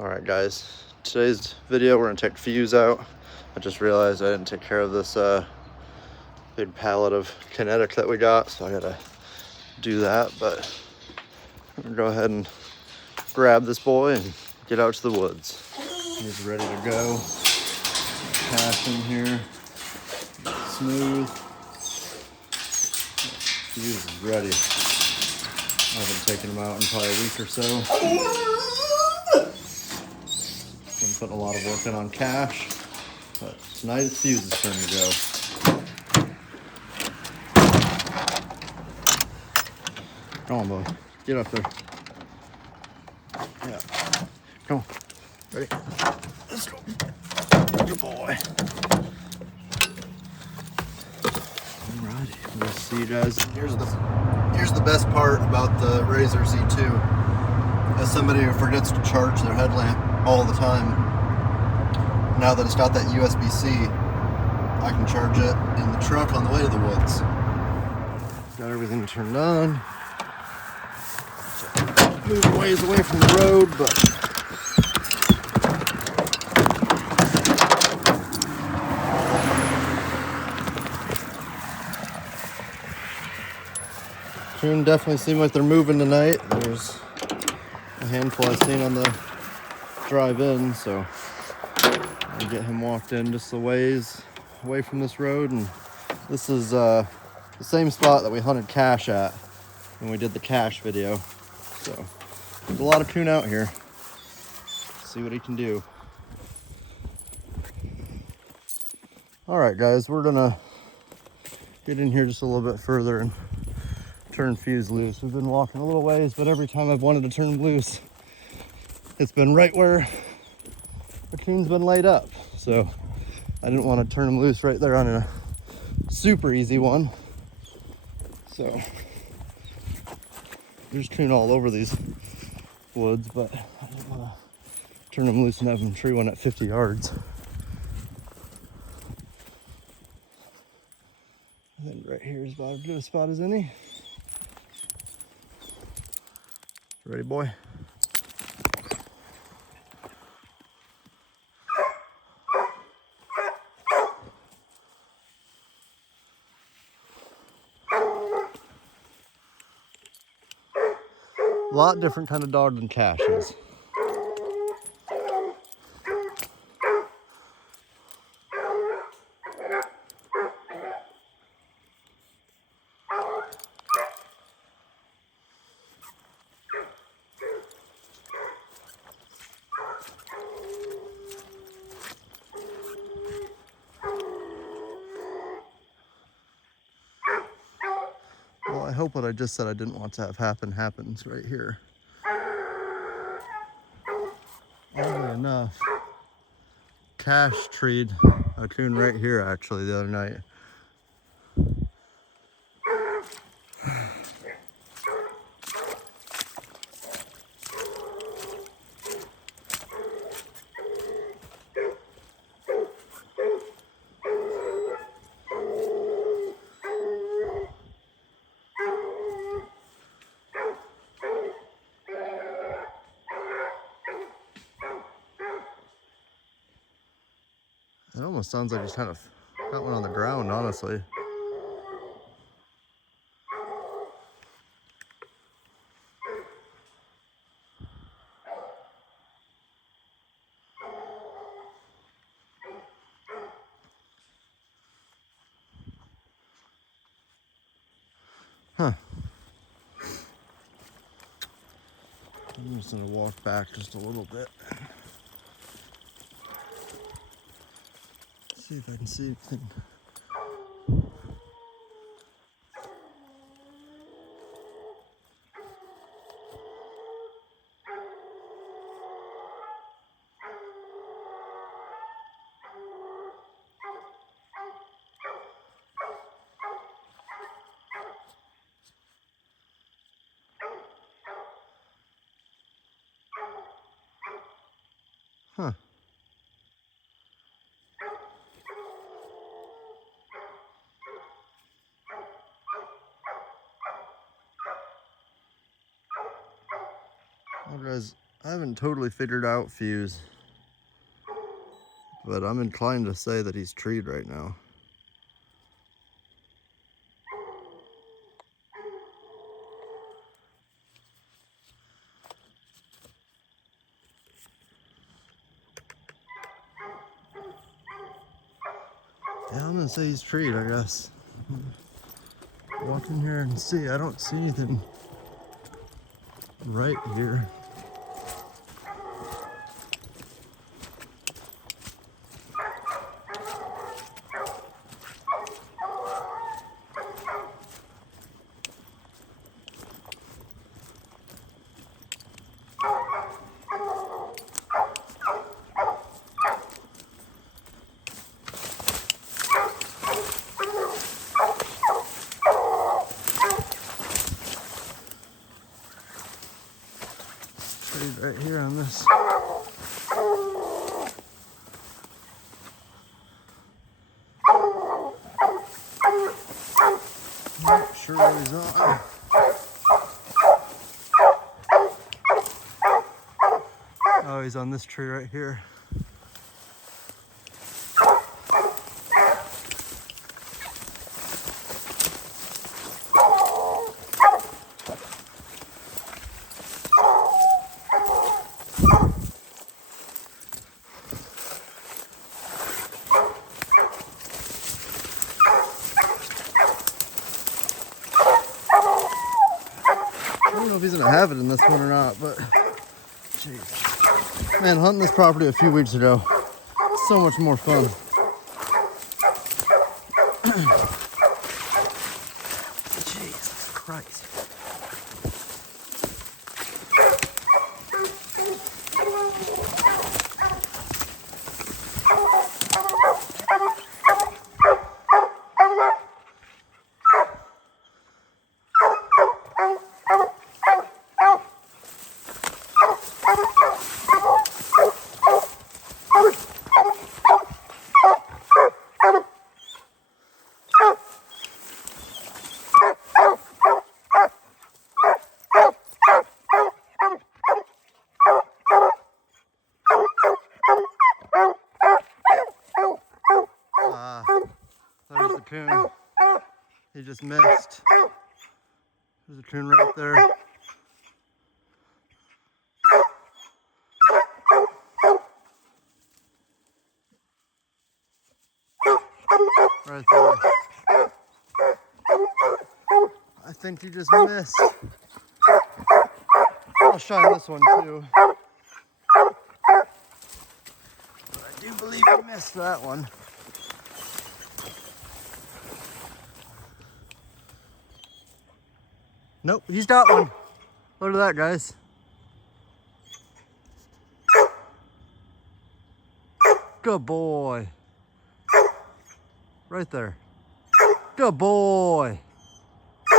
Alright guys, today's video we're going to take fuse out. I just realized I didn't take care of this big pallet of KINETIC that we got, so I gotta do that, but I'm gonna go ahead and grab this boy and get out to the woods. He's ready to go. Cash in here, smooth. Fuse is ready. I haven't taken him out in probably a week or so. Been putting a lot of work in on cash, but tonight it's Fuse's turn to go. Come on, boy. Get up there. Yeah. Come on. Ready? Let's go. Good boy. Alrighty. We'll see you guys. Here's the best part about the Razor Z2. As somebody who forgets to charge their headlamp all the time, now that it's got that USB-C, I can charge it in the truck on the way to the woods. Got everything turned on. Move a ways away from the road, but tune definitely seem like they're moving tonight. There's a handful I've seen on the drive-in, so I'll get him walked in just a ways away from this road. And this is the same spot that we hunted cash at when we did the cash video. So there's a lot of coon out here. See what he can do. All right, guys, we're gonna get in here just a little bit further and turn Fuse loose. We've been walking a little ways, but every time I've wanted to turn him loose, it's been right where the coon's been laid up. So I didn't want to turn him loose right there on a super easy one. So there's coon all over these woods, but I didn't want to turn him loose and have him tree one at 50 yards. I think right here is about as good a spot as any. Ready, boy? A lot different kind of dog than Cash is. Well, I hope what I just said I didn't want to have happen happens right here. Oddly enough, Cash treed a coon right here actually the other night. It almost sounds like he's kind of got one on the ground, honestly. Huh. I'm just gonna walk back just a little bit. See if I can see anything. Huh. Well, guys, I haven't haven't totally figured out Fuse, but I'm inclined to say that he's treed right now. Yeah, I'm gonna say he's treed, I guess. Walk in here and see. I don't see anything right here. Right here on this. Not sure where he's on. Oh, he's on this tree right here. I don't know if he's gonna have it in this one or not, but jeez. Man, hunting this property a few weeks ago, so much more fun. Jesus Christ. There's the coon. He just missed. There's a coon right there. Right there. I think he just missed. I'll shine this one too. But I do believe he missed that one. Nope, he's got one. Look at that, guys. Good boy. Right there. Good boy.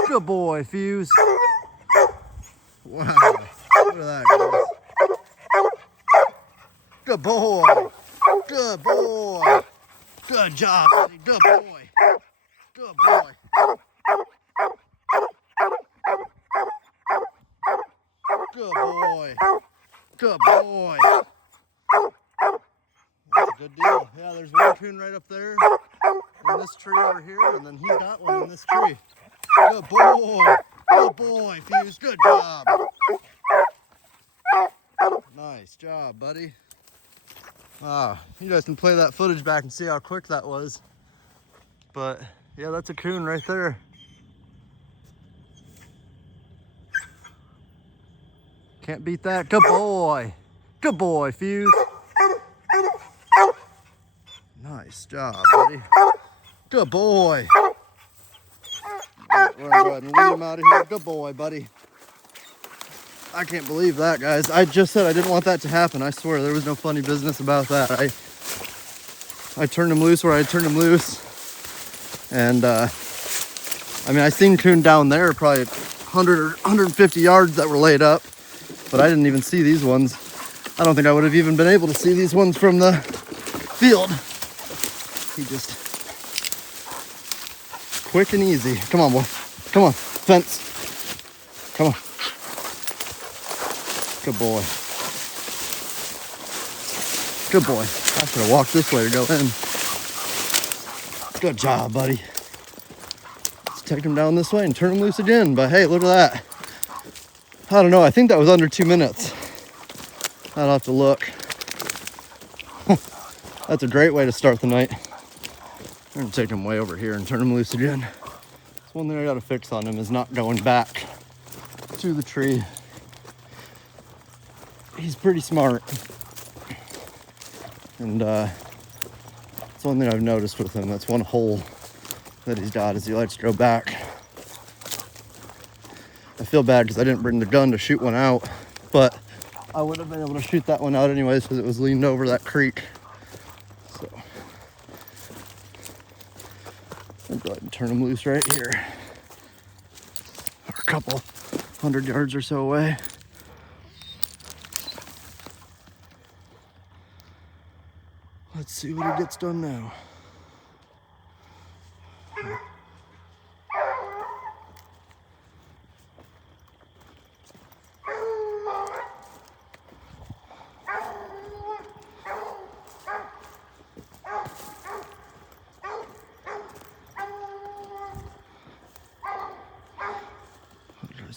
Good boy, Fuse. Wow. Look at that, guys. Good boy. Good boy. Good job, buddy. Good boy. Good boy. Good boy. Good boy. That's a good deal. Yeah, there's one coon right up there in this tree over here, and then he's got one in this tree. Good boy. Good boy, Fuse. Good job. Nice job, buddy. You guys can play that footage back and see how quick that was. But yeah, that's a coon right there. Can't beat that. Good boy. Good boy, Fuse. Nice job, buddy. Good boy. We're gonna go ahead and lead him out of here. Good boy, buddy. I can't believe that, guys. I just said I didn't want that to happen. I swear, there was no funny business about that. I turned him loose where I turned him loose. And, I mean, I seen coon down there, probably 100 or 150 yards that were laid up. But I didn't even see these ones. I don't think I would have even been able to see these ones from the field. He just, quick and easy. Come on, boy. Come on, fence. Come on. Good boy. Good boy. I should have walked this way to go in. Good job, buddy. Let's take him down this way and turn him loose again. But hey, look at that. I don't know. I think that was under 2 minutes. I'll have to look. That's a great way to start the night. I'm gonna take him way over here and turn him loose again. That's one thing I gotta fix on him is not going back to the tree. He's pretty smart. And that's one thing I've noticed with him. That's one hole that he's got is he likes to go back. I feel bad because I didn't bring the gun to shoot one out, but I would have been able to shoot that one out anyways because it was leaned over that creek. So I'll go ahead and turn him loose right here. A couple 100 yards or so away. Let's see what he gets done now.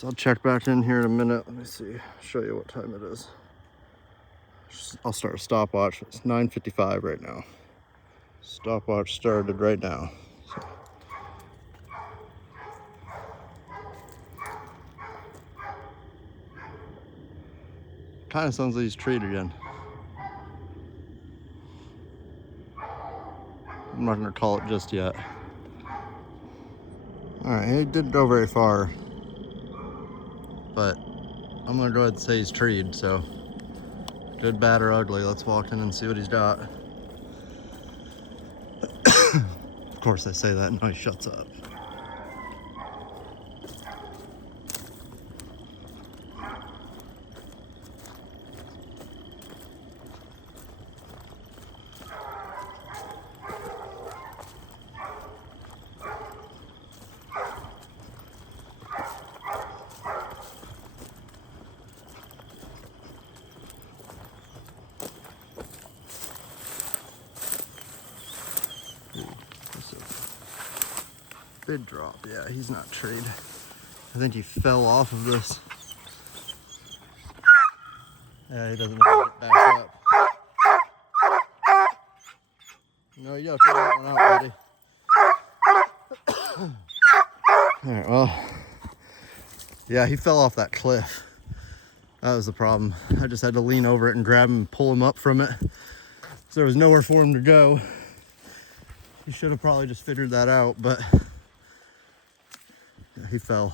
I'll check back in here in a minute. Let me see, show you what time it is. I'll start a stopwatch. It's 9:55 right now. Stopwatch started right now. So. Kind of sounds like he's treed again. I'm not gonna call it just yet. All right, he didn't go very far, but I'm gonna go ahead and say he's treed, so good, bad, or ugly. Let's walk in and see what he's got. Of course I say that and he shuts up. Big drop. Yeah, he's not treed. I think he fell off of this. Yeah, he doesn't know how to get back up. No, you gotta figure that one out, buddy. Alright, well. Yeah, he fell off that cliff. That was the problem. I just had to lean over it and grab him and pull him up from it. So there was nowhere for him to go. He should have probably just figured that out, but yeah, he fell.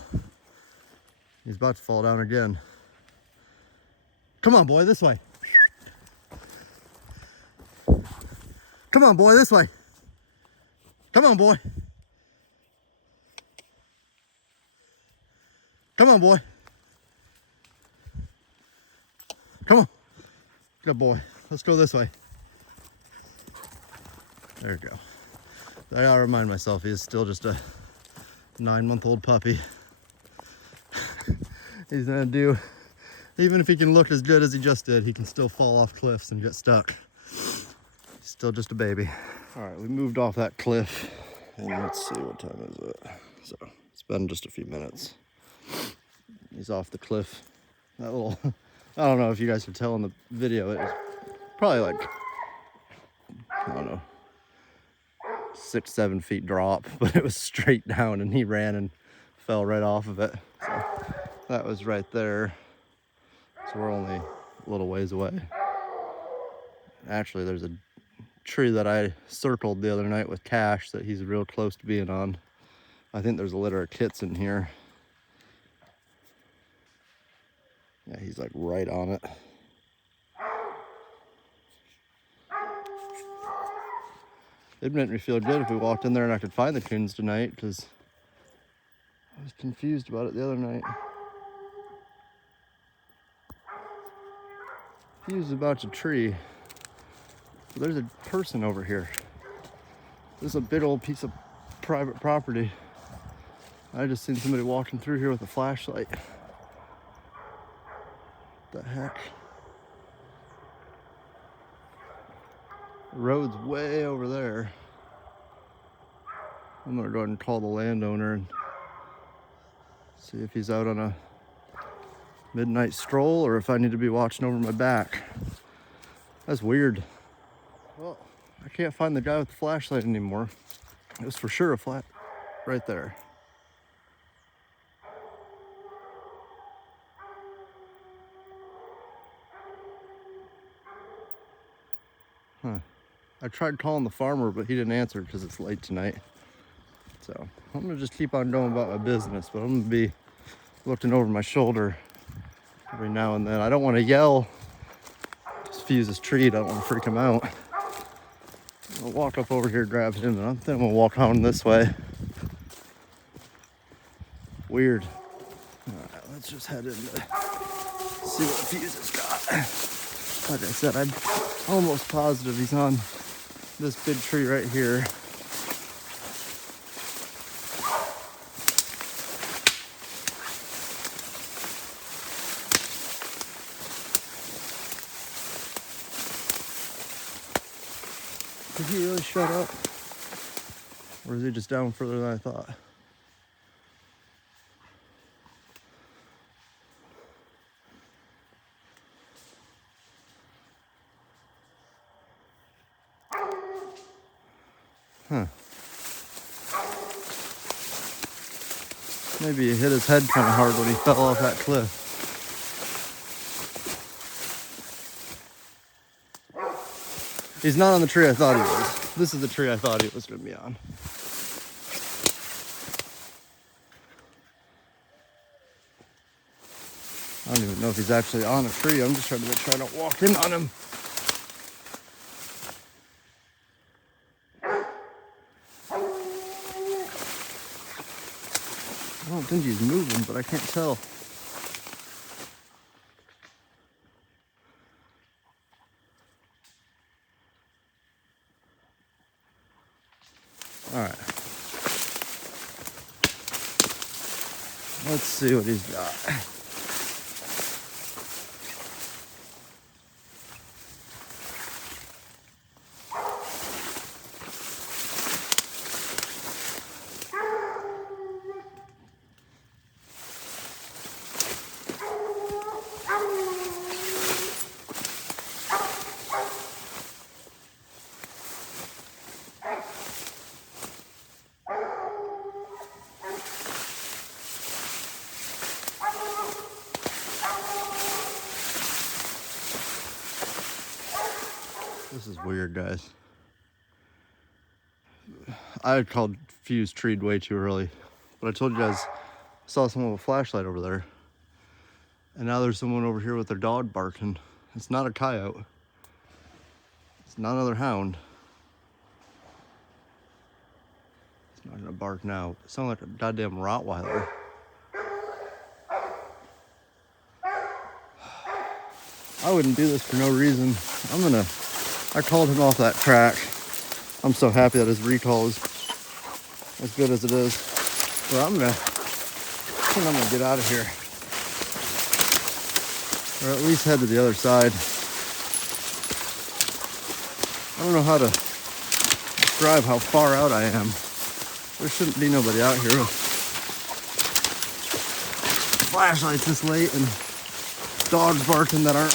He's about to fall down again. Come on, boy, this way. Come on, boy, this way. Come on, boy. Come on, boy. Come on. Good boy. Let's go this way. There we go. I gotta remind myself he is still just a 9-month-old puppy. He's gonna do, even if he can look as good as he just did, he can still fall off cliffs and get stuck. He's still just a baby. All right, we moved off that cliff, and let's see, what time is it? So it's been just a few minutes. He's off the cliff. That little, I don't know if you guys could tell in the video, it was probably like, I don't know, 6-7 feet drop, but it was straight down and he ran and fell right off of it. So that was right there. So we're only a little ways away. Actually, there's a tree that I circled the other night with Cash that he's real close to being on. I think there's a litter of kits in here. Yeah, he's like right on it. It'd make me feel good if we walked in there and I could find the coons tonight, because I was confused about it the other night. He was about to tree. But there's a person over here. This is a big old piece of private property. I just seen somebody walking through here with a flashlight. What the heck? The road's way over there. I'm gonna go ahead and call the landowner and see if he's out on a midnight stroll or if I need to be watching over my back. That's weird. Well, I can't find the guy with the flashlight anymore. It was for sure a flat right there. Huh. I tried calling the farmer, but he didn't answer because it's late tonight. So I'm gonna just keep on going about my business, but I'm gonna be looking over my shoulder every now and then. I don't want to yell, just fuse his tree. I don't want to freak him out. I'll walk up over here, grab him, and then I'm gonna walk on this way. Weird. All right, let's just head in to see what the fuse has got. Like I said, I'm almost positive he's on this big tree right here. Did he really shut up? Or is he just down further than I thought? Huh. Maybe he hit his head kind of hard when he fell off that cliff. He's not on the tree I thought he was. This is the tree I thought he was going to be on. I don't even know if he's actually on a tree. I'm just trying to walk in on him. I don't think he's moving, but I can't tell. All right. Let's see what he's got. This is weird, guys. I had called fuse treed way too early, but I told you guys I saw someone with a flashlight over there, and now there's someone over here with their dog barking. It's not a coyote. It's not another hound. It's not gonna bark now. It sounds like a goddamn Rottweiler. I wouldn't do this for no reason. I called him off that track. I'm so happy that his recall is as good as it is. But I'm gonna get out of here. Or at least head to the other side. I don't know how to describe how far out I am. There shouldn't be nobody out here with flashlights this late and dogs barking that aren't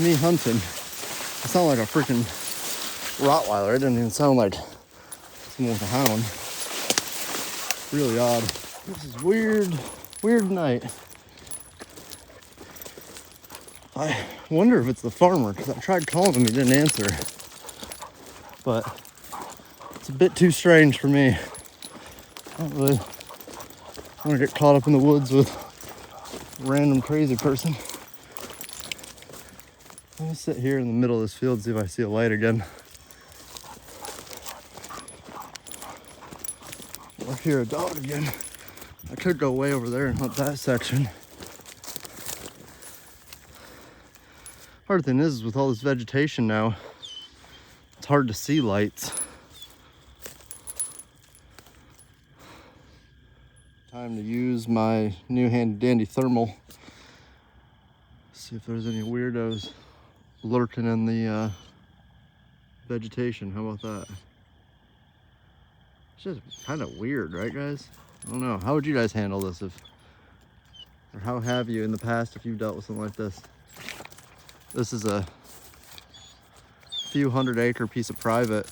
me hunting. It sounded like a freaking Rottweiler. It didn't even sound like someone with a hound. Really odd. This is weird night. I wonder if it's the farmer, because I tried calling him, he didn't answer. But it's a bit too strange for me. I don't really want to get caught up in the woods with a random crazy person. I'm gonna sit here in the middle of this field, see if I see a light again. Or hear a dog again. I could go way over there and hunt that section. Hard thing is with all this vegetation now, it's hard to see lights. Time to use my new handy dandy thermal. See if there's any weirdos lurking in the vegetation. How about that? It's just kind of weird, right, guys? I don't know. How would you guys handle this or how have you in the past if you've dealt with something like this? This is a few 100-acre piece of private.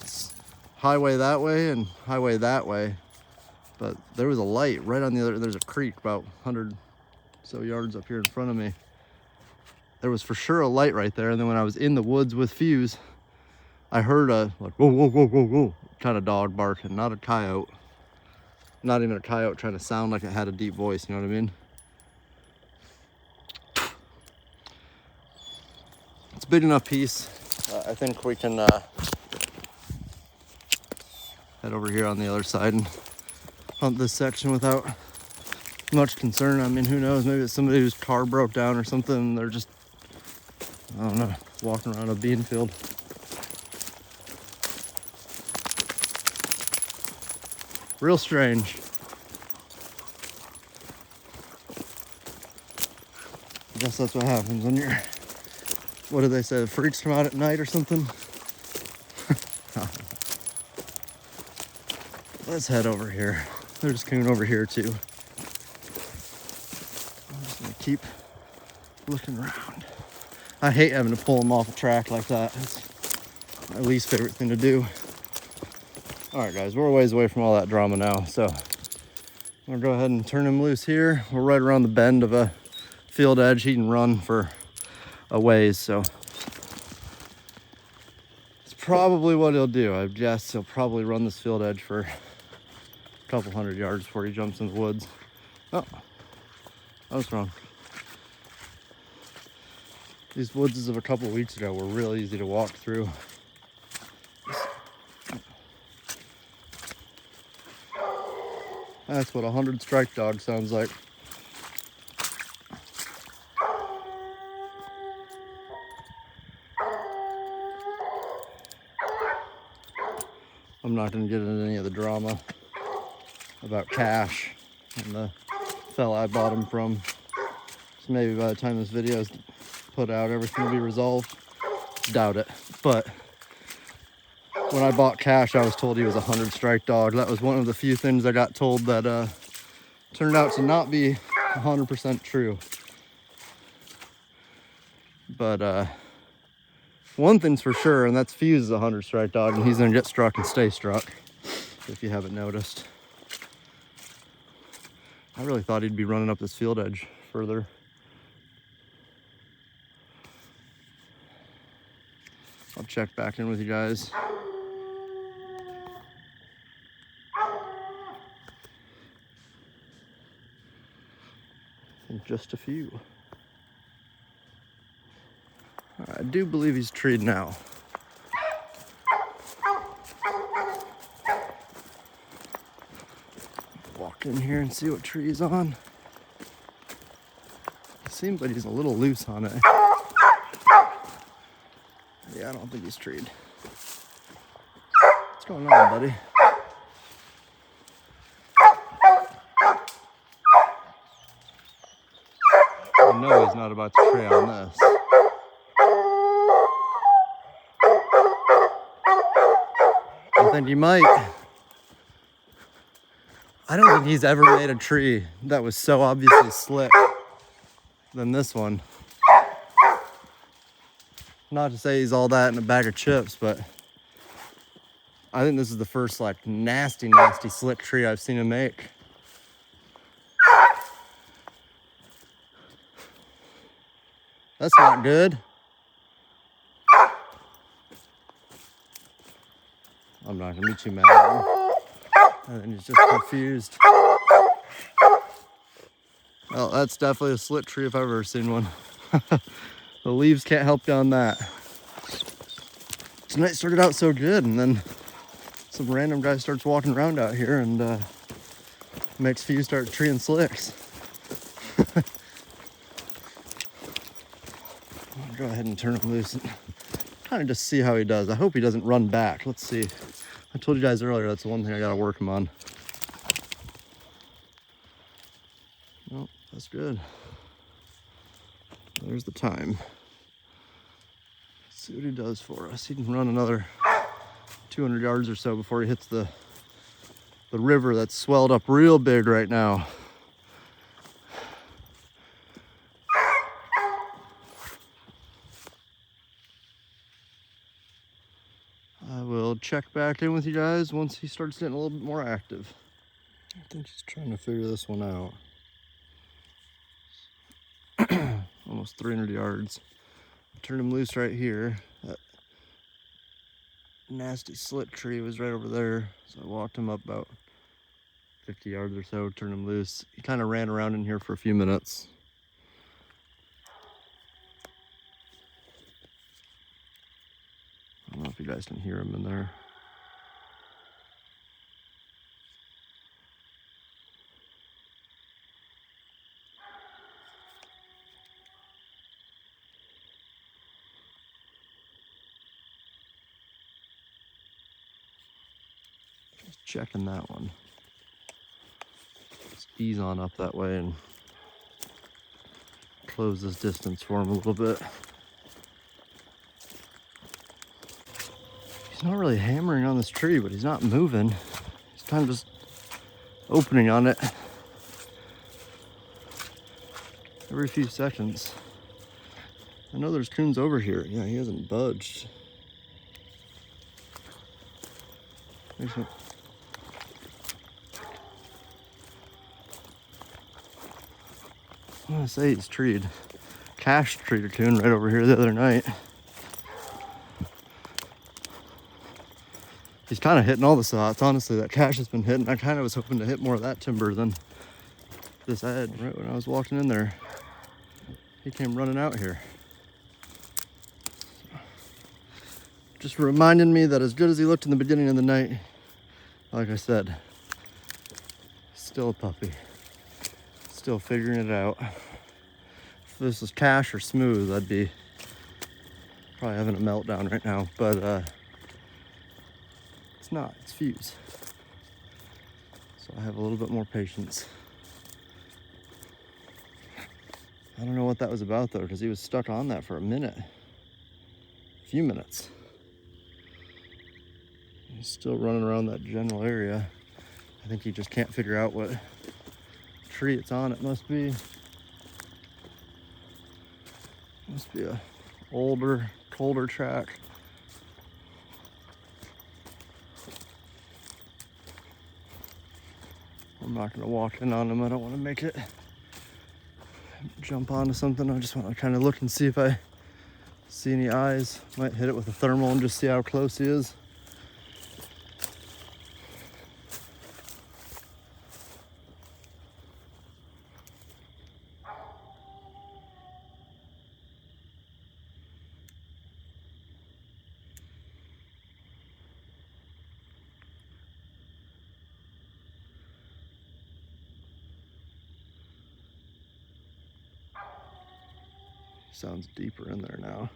It's highway that way and highway that way, but there was a light right on the other. There's a creek about 100 so yards up here in front of me. There was for sure a light right there, and then when I was in the woods with Fuse, I heard a like whoa whoa whoa whoa whoa kind of dog barking, not a coyote, not even a coyote trying to sound like it had a deep voice, you know what I mean? It's a big enough piece. I think we can head over here on the other side and hunt this section without much concern. I mean, who knows? Maybe it's somebody whose car broke down or something, and they're just, I don't know, walking around a bean field. Real strange. I guess that's what happens when you're, what do they say, the freaks come out at night or something? Let's head over here. There's coon over here too. I'm just gonna keep looking around. I hate having to pull them off a track like that. It's my least favorite thing to do. All right, guys, we're a ways away from all that drama now, so I'm gonna go ahead and turn him loose here. We're right around the bend of a field edge. He can run for a ways, so it's probably what he'll do. I guess he'll probably run this field edge for a couple 100 yards before he jumps in the woods. Oh, I was wrong. These woods of a couple weeks ago were real easy to walk through. That's what a 100 strike dog sounds like. I'm not going to get into any of the drama about Cash and the fella I bought him from. So maybe by the time this video is put out, everything will be resolved. Doubt it. But when I bought Cash, I was told he was a 100 strike dog. That was one of the few things I got told that turned out to not be 100% true. But one thing's for sure, and that's Fuse is a 100 strike dog, and he's gonna get struck and stay struck, if you haven't noticed. I really thought he'd be running up this field edge further. I'll check back in with you guys. And just a few. I do believe he's treed now. Walk in here and see what tree he's on. It seems like he's a little loose on it. Yeah, I don't think he's treed. What's going on, buddy? I know he's not about to tree on this. I think he might. I don't think he's ever made a tree that was so obviously slick than this one. Not to say he's all that in a bag of chips, but I think this is the first like nasty slick tree I've seen him make. That's not good. I'm not gonna be too mad at him. I think he's just confused. Well, that's definitely a slick tree if I've ever seen one. The leaves can't help you on that. Tonight started out so good, and then some random guy starts walking around out here and makes Fuse start treeing slicks. I'll go ahead and turn him loose and kind of just see how he does. I hope he doesn't run back. Let's see. I told you guys earlier, that's the one thing I gotta work him on. Well, that's good. There's the time. See what he does for us. He can run another 200 yards or so before he hits the river that's swelled up real big right now. I will check back in with you guys once he starts getting a little bit more active. I think he's trying to figure this one out. Almost 300 yards. Turned him loose right here. That nasty slit tree was right over there, so I walked him up about 50 yards or so, turned him loose. He kind of ran around in here for a few minutes. I don't know if you guys can hear him in there. Just checking that one. Just ease on up that way and close this distance for him a little bit. He's not really hammering on this tree, but he's not moving. He's kind of just opening on it every few seconds. I know there's coons over here. Yeah, he hasn't budged. I want to say he's treed. Cash treed a coon right over here the other night. He's kind of hitting all the spots, honestly, that Cash has been hitting. I kind of was hoping to hit more of that timber than this edge. Right when I was walking in there, he came running out here. Just reminding me that as good as he looked in the beginning of the night, like I said, still a puppy. Still figuring it out. If this was Cash or Smooth, I'd be probably having a meltdown right now, but it's not, it's Fuse. So I have a little bit more patience. I don't know what that was about though, because he was stuck on that for a few minutes. He's still running around that general area. I think he just can't figure out what tree it's on. It must be a older, colder track. I'm not gonna walk in on him. I don't want to make it jump onto something. I just want to kind of look and see if I see any eyes. Might hit it with a thermal and just see how close he is. Sounds deeper in there now.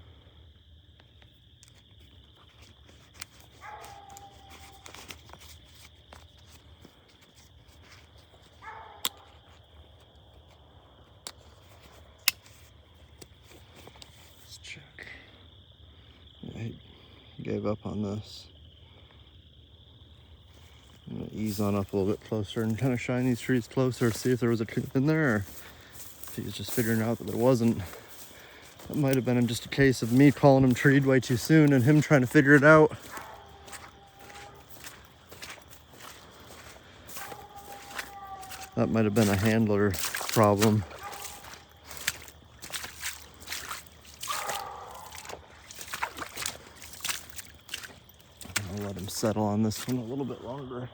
Let's check. Yeah, he gave up on this. I'm gonna ease on up a little bit closer and kind of shine these trees closer, see if there was a coon in there, or if he was just figuring out that there wasn't. That might have been just a case of me calling him treed way too soon and him trying to figure it out. That might have been a handler problem. I'll let him settle on this one a little bit longer.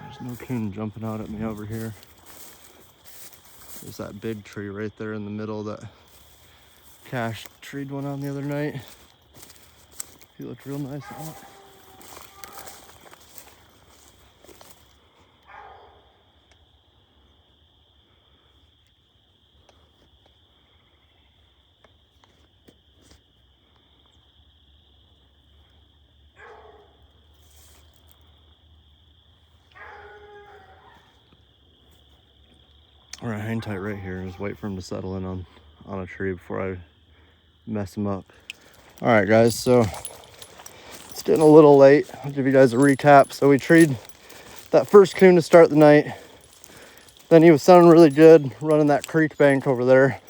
There's no coon jumping out at me over here. There's that big tree right there in the middle that Cash treed one on the other night. He looked real nice on it. Or I hang tight right here and just wait for him to settle in on a tree before I mess him up. All right, guys, so it's getting a little late. I'll give you guys a recap. So we treed that first coon to start the night. Then he was sounding really good running that creek bank over there.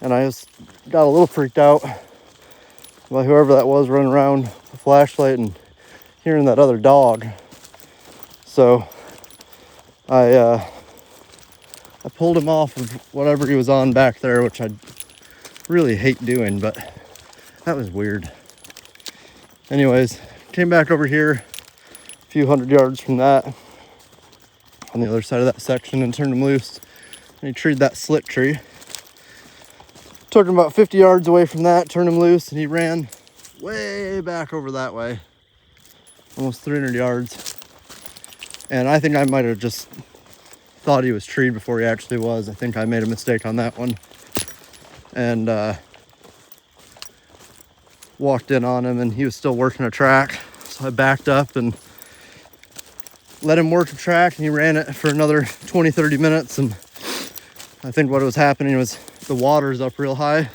And I just got a little freaked out by whoever that was running around with a flashlight and hearing that other dog. So I pulled him off of whatever he was on back there, which I really hate doing, but that was weird. Anyways, came back over here a few hundred yards from that on the other side of that section and turned him loose. And he treed that slit tree. Took him about 50 yards away from that, turned him loose, and he ran way back over that way. Almost 300 yards. And I think I might have just thought he was treed before he actually was. I think I made a mistake on that one. And walked in on him, and he was still working a track. So I backed up and let him work the track, and he ran it for another 20-30 minutes. And I think what was happening was the water's up real high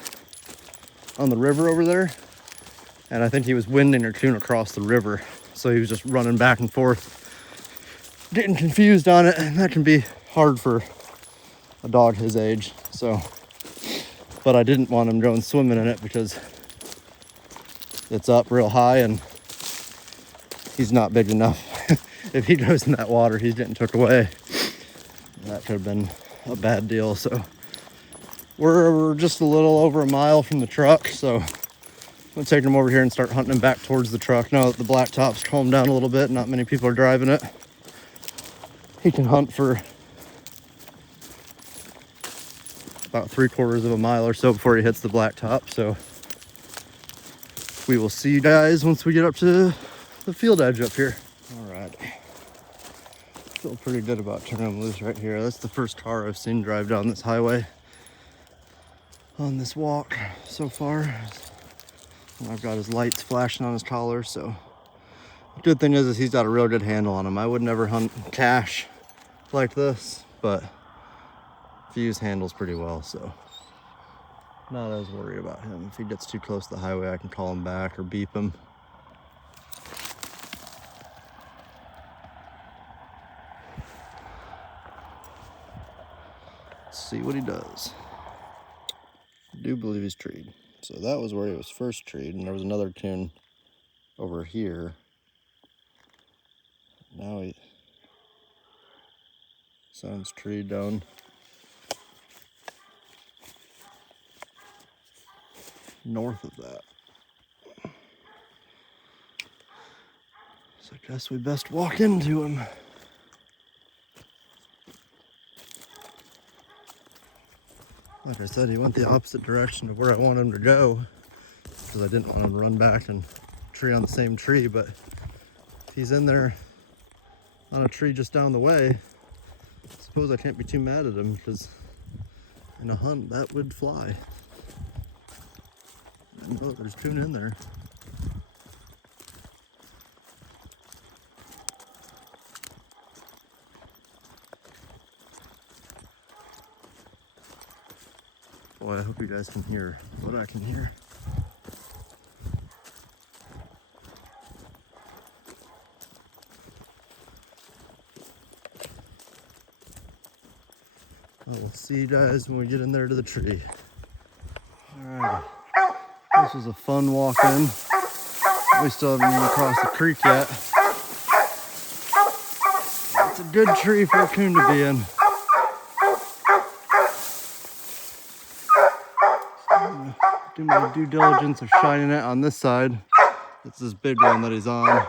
on the river over there, and I think he was winding a coon across the river, so he was just running back and forth, getting confused on it, and that can be hard for a dog his age. So, but I didn't want him going swimming in it because it's up real high and he's not big enough. If he goes in that water, he's getting took away. That could have been a bad deal. So we're just a little over a mile from the truck, so I'm gonna take him over here and start hunting him back towards the truck. Now that the blacktop's calmed down a little bit, not many people are driving it, he can hunt for about 3/4 of a mile or so before he hits the blacktop. So we will see you guys once we get up to the field edge up here. All right, feel pretty good about turning him loose right here. That's the first car I've seen drive down this highway on this walk so far. And I've got his lights flashing on his collar, so the good thing is he's got a real good handle on him. I would never hunt cash like this, but Fuse handles pretty well, so not as worried about him. If he gets too close to the highway, I can call him back or beep him. Let's see what he does. I do believe he's treed. So that was where he was first treed, and there was another coon over here. Now he sounds treed down north of that. So I guess we best walk into him. Like I said, he went the opposite direction of where I wanted him to go because I didn't want him to run back and tree on the same tree. But if he's in there on a tree just down the way, I suppose I can't be too mad at him because in a hunt that would fly. Oh, there's coon in there. Boy, I hope you guys can hear what I can hear. Well, we'll see you guys when we get in there to the tree. Alright, this was a fun walk in. We still haven't even crossed the creek yet. It's a good tree for a coon to be in. Do my due diligence of shining it on this side. It's this big one that he's on.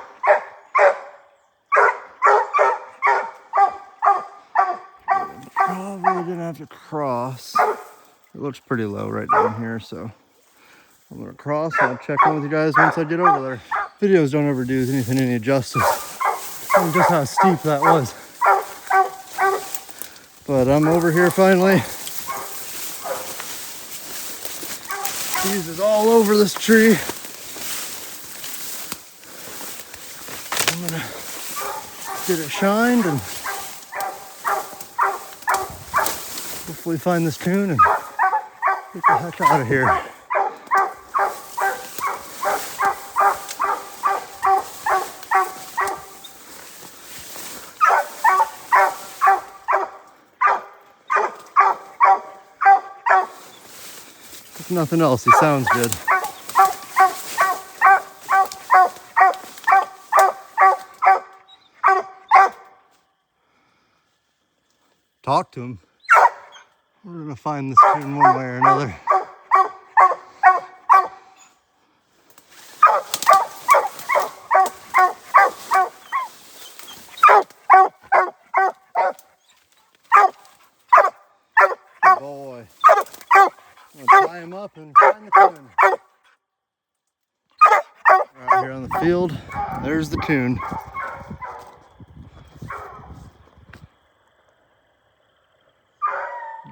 Probably gonna have to cross. It looks pretty low right down here, so I'm gonna cross and I'll check in with you guys once I get over there. Videos don't ever do anything any justice on just how steep that was. But I'm over here finally. Fuse is all over this tree. I'm gonna get it shined and hopefully find this coon and get the heck out of here. If nothing else, he sounds good. Talk to him. We're gonna find this coon one way or another. Good boy. I'm gonna tie him up and find the coon. Right here on the field, there's the coon.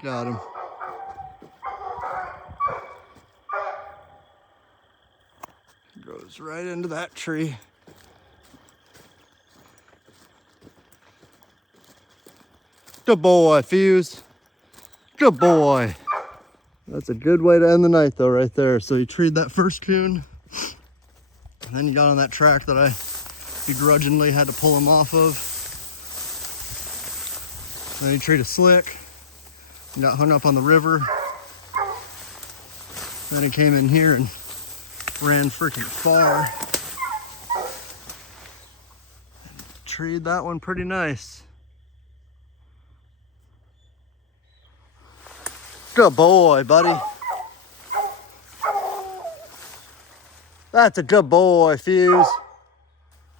Got him. Goes right into that tree. Good boy, Fuse. Good boy. That's a good way to end the night though, right there. So he treed that first coon, and then he got on that track that I begrudgingly had to pull him off of. Then he treed a slick. Got hung up on the river. Then he came in here and ran freaking far. Treed that one pretty nice. Good boy, buddy. That's a good boy, Fuse.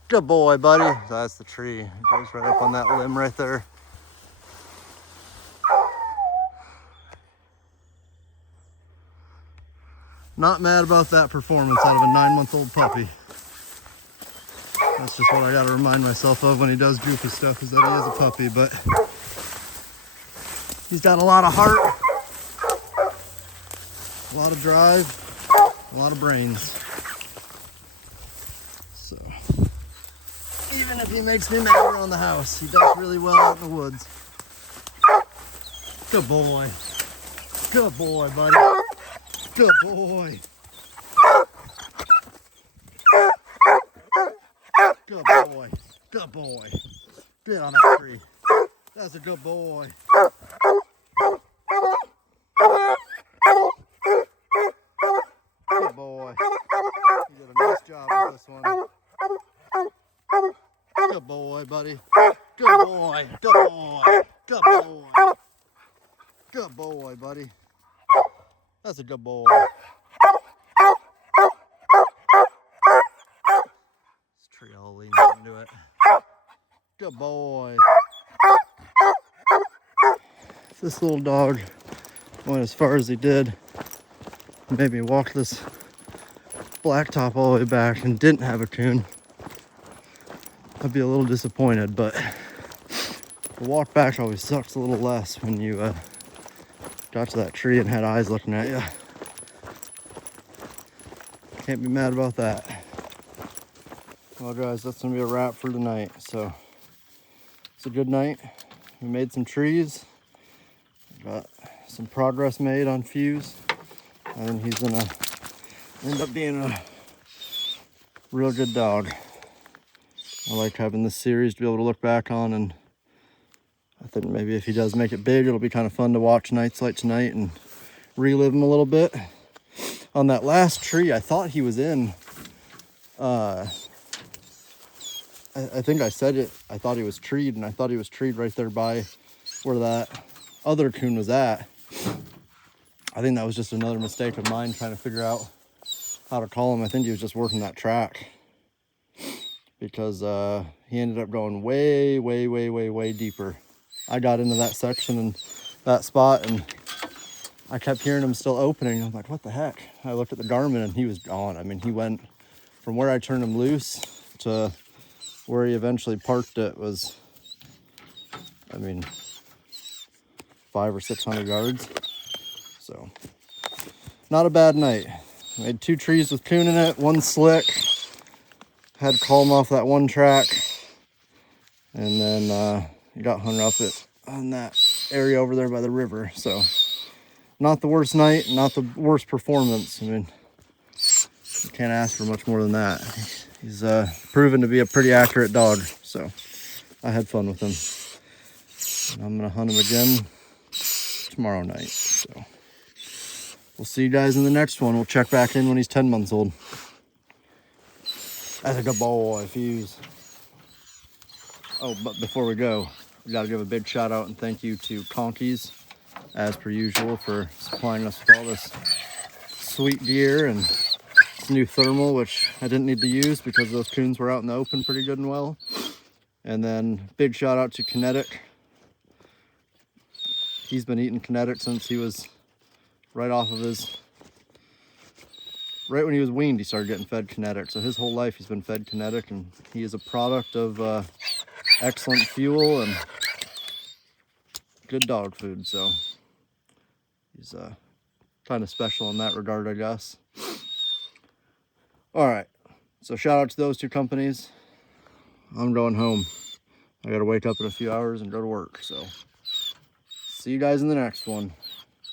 Good boy, buddy. That's the tree. It goes right up on that limb right there. Not mad about that performance out of a 9-month-old puppy. That's just what I gotta remind myself of when he does goofy stuff, is that he is a puppy, but he's got a lot of heart, a lot of drive, a lot of brains. So, even if he makes me mad around the house, he does really well out in the woods. Good boy. Good boy, buddy. Good boy. Good boy. Good boy. Get on that tree. That's a good boy. Good boy. You did a nice job with this one. Good boy, buddy. Good boy. Good boy. Good boy. Good boy, buddy. That's a good boy. This tree all leans into it. Good boy. If this little dog went as far as he did, made me walk this blacktop all the way back and didn't have a coon, I'd be a little disappointed, but the walk back always sucks a little less when you got to that tree and had eyes looking at you. Can't be mad about that. Well guys, that's gonna be a wrap for tonight. So it's a good night. We made some trees, got some progress made on Fuse, and he's gonna end up being a real good dog. I like having this series to be able to look back on, and I think maybe if he does make it big, it'll be kind of fun to watch nights like tonight and relive him a little bit. On that last tree, I thought he was in, I think I said it, I thought he was treed, and I thought he was treed right there by where that other coon was at. I think that was just another mistake of mine trying to figure out how to call him. I think he was just working that track, because he ended up going way, way, way, way, way deeper. I got into that section and that spot, and I kept hearing him still opening. I'm like, what the heck? I looked at the Garmin and he was gone. I mean, he went from where I turned him loose to where he eventually parked it was, I mean, 500 or 600 yards. So, not a bad night. Made 2 trees with coon in it, 1 slick. Had to call him off that one track. And then he got hung up on that area over there by the river. So not the worst night, not the worst performance. I mean, you can't ask for much more than that. He's proven to be a pretty accurate dog, so I had fun with him. And I'm gonna hunt him again tomorrow night. So we'll see you guys in the next one. We'll check back in when he's 10 months old. That's a good boy, Fuse. Oh, but before we go, we gotta give a big shout out and thank you to Conkeys, as per usual, for supplying us with all this sweet gear and this new thermal, which I didn't need to use because those coons were out in the open pretty good and well. And then big shout out to KINETIC. He's been eating KINETIC since he was right when he was weaned, he started getting fed KINETIC. So his whole life he's been fed KINETIC, and he is a product of excellent fuel and good dog food. So he's kind of special in that regard, I guess. All right, so shout out to those two companies. I'm going home. I gotta wake up in a few hours and go to work. So see you guys in the next one.